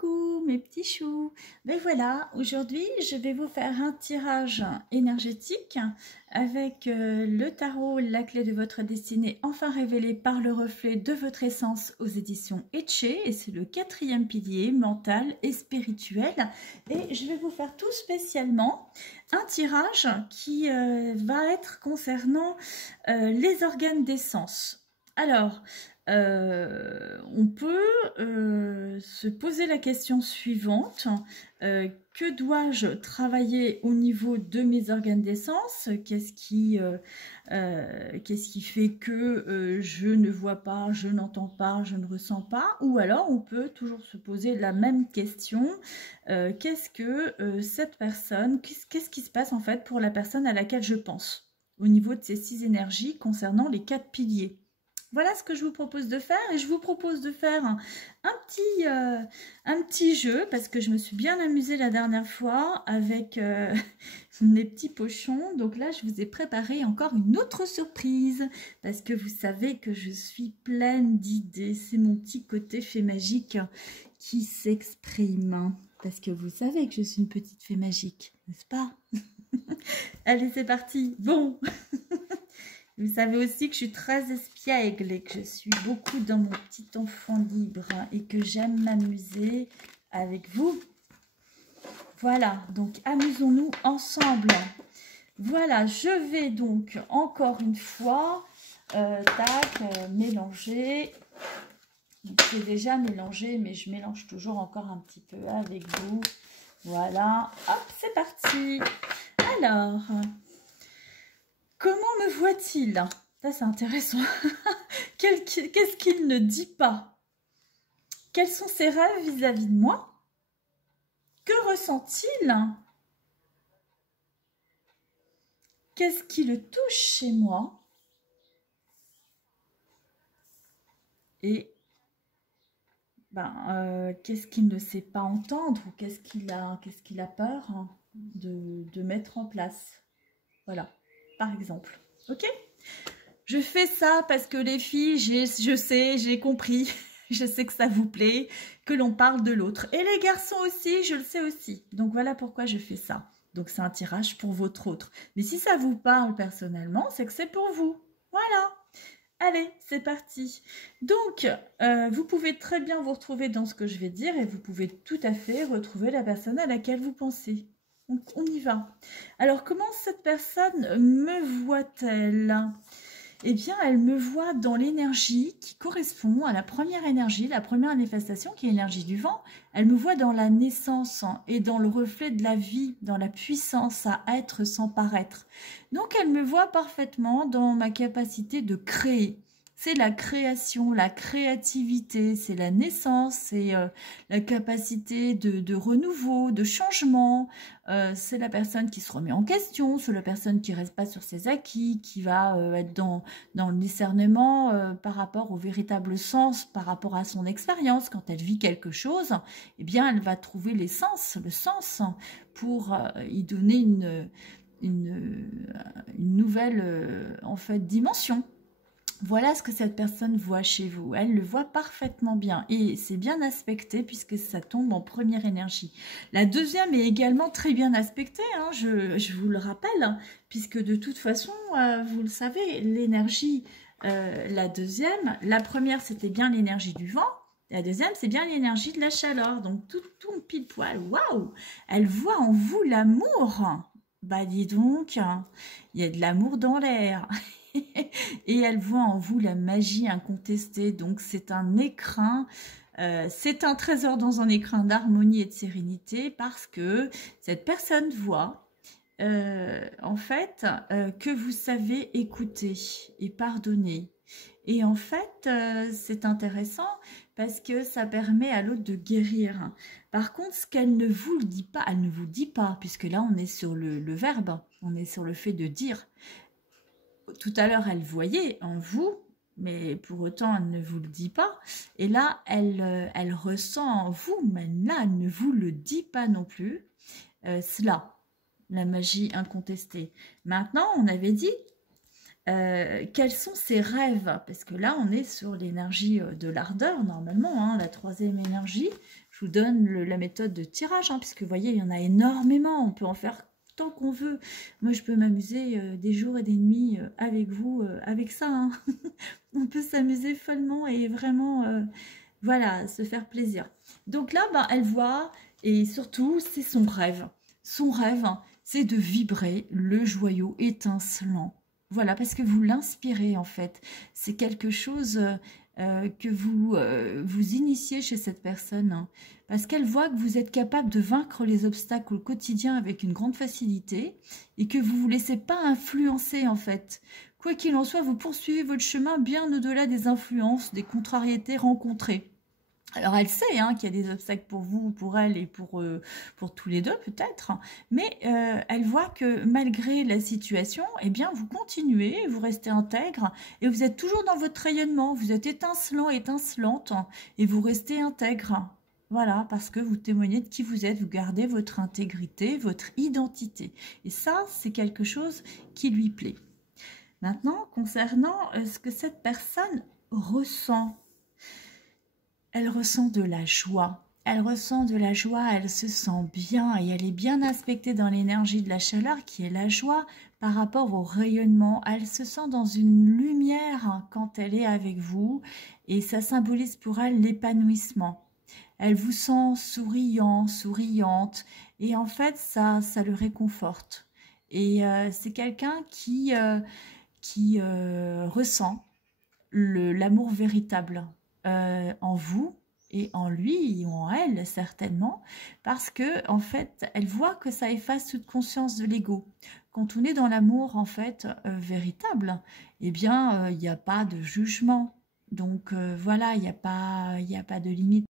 Coucou mes petits choux. Ben voilà, aujourd'hui je vais vous faire un tirage énergétique avec le tarot, la clé de votre destinée, enfin révélée par le reflet de votre essence aux éditions Etché. Et c'est le 4e pilier, mental et spirituel. Et je vais vous faire tout spécialement un tirage qui va être concernant les organes d'essence. Alors, on peut se poser la question suivante, que dois-je travailler au niveau de mes organes d'essence? Qu'est-ce qui fait que je ne vois pas, je n'entends pas, je ne ressens pas? Ou alors on peut toujours se poser la même question, qu'est-ce que cette personne, qu'est-ce qui se passe en fait pour la personne à laquelle je pense au niveau de ces 6 énergies concernant les 4 piliers? Voilà ce que je vous propose de faire, et je vous propose de faire un petit jeu parce que je me suis bien amusée la dernière fois avec mes petits pochons. Donc là, je vous ai préparé encore une autre surprise parce que vous savez que je suis pleine d'idées. C'est mon petit côté fée magique qui s'exprime parce que vous savez que je suis une petite fée magique, n'est-ce pas? Allez, c'est parti. Bon. Vous savez aussi que je suis très espiègle et que je suis beaucoup dans mon petit enfant libre et que j'aime m'amuser avec vous. Voilà, donc amusons-nous ensemble. Voilà, je vais donc encore une fois mélanger. C'est déjà mélangé, mais je mélange toujours encore un petit peu avec vous. Voilà, hop, c'est parti. Alors... comment me voit-il? Ça, c'est intéressant. Qu'est-ce qu'il ne dit pas? Quels sont ses rêves vis-à-vis de moi? Que ressent-il? Qu'est-ce qui le touche chez moi? Et qu'est-ce qu'il ne sait pas entendre? Ou qu'est-ce qu'il a peur de mettre en place? Voilà. Par exemple, ok? Je fais ça parce que les filles, je sais, j'ai compris, je sais que ça vous plaît, que l'on parle de l'autre. Et les garçons aussi, je le sais aussi. Donc voilà pourquoi je fais ça. Donc c'est un tirage pour votre autre. Mais si ça vous parle personnellement, c'est que c'est pour vous. Voilà. Allez, c'est parti. Donc, vous pouvez très bien vous retrouver dans ce que je vais dire et vous pouvez tout à fait retrouver la personne à laquelle vous pensez. Donc, on y va. Alors, comment cette personne me voit-elle? Eh bien, elle me voit dans l'énergie qui correspond à la première énergie, la première manifestation qui est l'énergie du vent. Elle me voit dans la naissance et dans le reflet de la vie, dans la puissance à être sans paraître. Donc, elle me voit parfaitement dans ma capacité de créer. C'est la création, la créativité, c'est la naissance, c'est la capacité de renouveau, de changement. C'est la personne qui se remet en question, c'est la personne qui ne reste pas sur ses acquis, qui va être dans le discernement par rapport au véritable sens, par rapport à son expérience. Quand elle vit quelque chose, eh bien, elle va trouver l'essence, le sens pour y donner une nouvelle en fait, dimension. Voilà ce que cette personne voit chez vous. Elle le voit parfaitement bien. Et c'est bien aspecté puisque ça tombe en première énergie. La deuxième est également très bien aspectée, hein, je vous le rappelle, hein, puisque de toute façon, vous le savez, l'énergie, la deuxième, la première c'était bien l'énergie du vent. La deuxième, c'est bien l'énergie de la chaleur. Donc tout pile poil. Waouh! Elle voit en vous l'amour. Bah dis donc, hein, il y a de l'amour dans l'air. Et elle voit en vous la magie incontestée. Donc c'est un écrin, c'est un trésor dans un écrin d'harmonie et de sérénité parce que cette personne voit en fait que vous savez écouter et pardonner. Et en fait, c'est intéressant parce que ça permet à l'autre de guérir. Par contre, ce qu'elle ne vous le dit pas, elle ne vous dit pas, puisque là on est sur le verbe, on est sur le fait de dire. Tout à l'heure, elle voyait en vous, mais pour autant, elle ne vous le dit pas. Et là, elle ressent en vous, mais là, elle ne vous le dit pas non plus. Cela, la magie incontestée. Maintenant, on avait dit quels sont ses rêves? Parce que là, on est sur l'énergie de l'ardeur, normalement, hein, la troisième énergie. Je je vous donne la méthode de tirage, hein, puisque vous voyez, il y en a énormément, on peut en faire tant qu'on veut. Moi, je peux m'amuser des jours et des nuits avec vous, avec ça. Hein. On peut s'amuser follement et vraiment, voilà, se faire plaisir. Donc là, ben, elle voit, et surtout, c'est son rêve. Son rêve, hein, c'est de vibrer le joyau étincelant. Voilà, parce que vous l'inspirez en fait. C'est quelque chose que vous initiez chez cette personne. Hein, parce qu'elle voit que vous êtes capable de vaincre les obstacles au quotidien avec une grande facilité et que vous ne vous laissez pas influencer en fait. Quoi qu'il en soit, vous poursuivez votre chemin bien au-delà des influences, des contrariétés rencontrées. Alors, elle sait hein, qu'il y a des obstacles pour vous, pour elle et pour tous les deux peut-être, mais elle voit que malgré la situation, eh bien, vous continuez, vous restez intègre et vous êtes toujours dans votre rayonnement, vous êtes étincelant, étincelante et vous restez intègre. Voilà, parce que vous témoignez de qui vous êtes, vous gardez votre intégrité, votre identité. Et ça, c'est quelque chose qui lui plaît. Maintenant, concernant ce que cette personne ressent, elle ressent de la joie. Elle ressent de la joie, elle se sent bien et elle est bien aspectée dans l'énergie de la chaleur qui est la joie par rapport au rayonnement. Elle se sent dans une lumière quand elle est avec vous et ça symbolise pour elle l'épanouissement. Elle vous sent souriant, souriante et en fait ça le réconforte. Et c'est quelqu'un qui ressent l'amour véritable en vous et en lui ou en elle certainement, parce que en fait elle voit que ça efface toute conscience de l'ego. Quand on est dans l'amour en fait véritable, eh bien il n'y a pas de jugement, donc voilà, il n'y a pas de limite.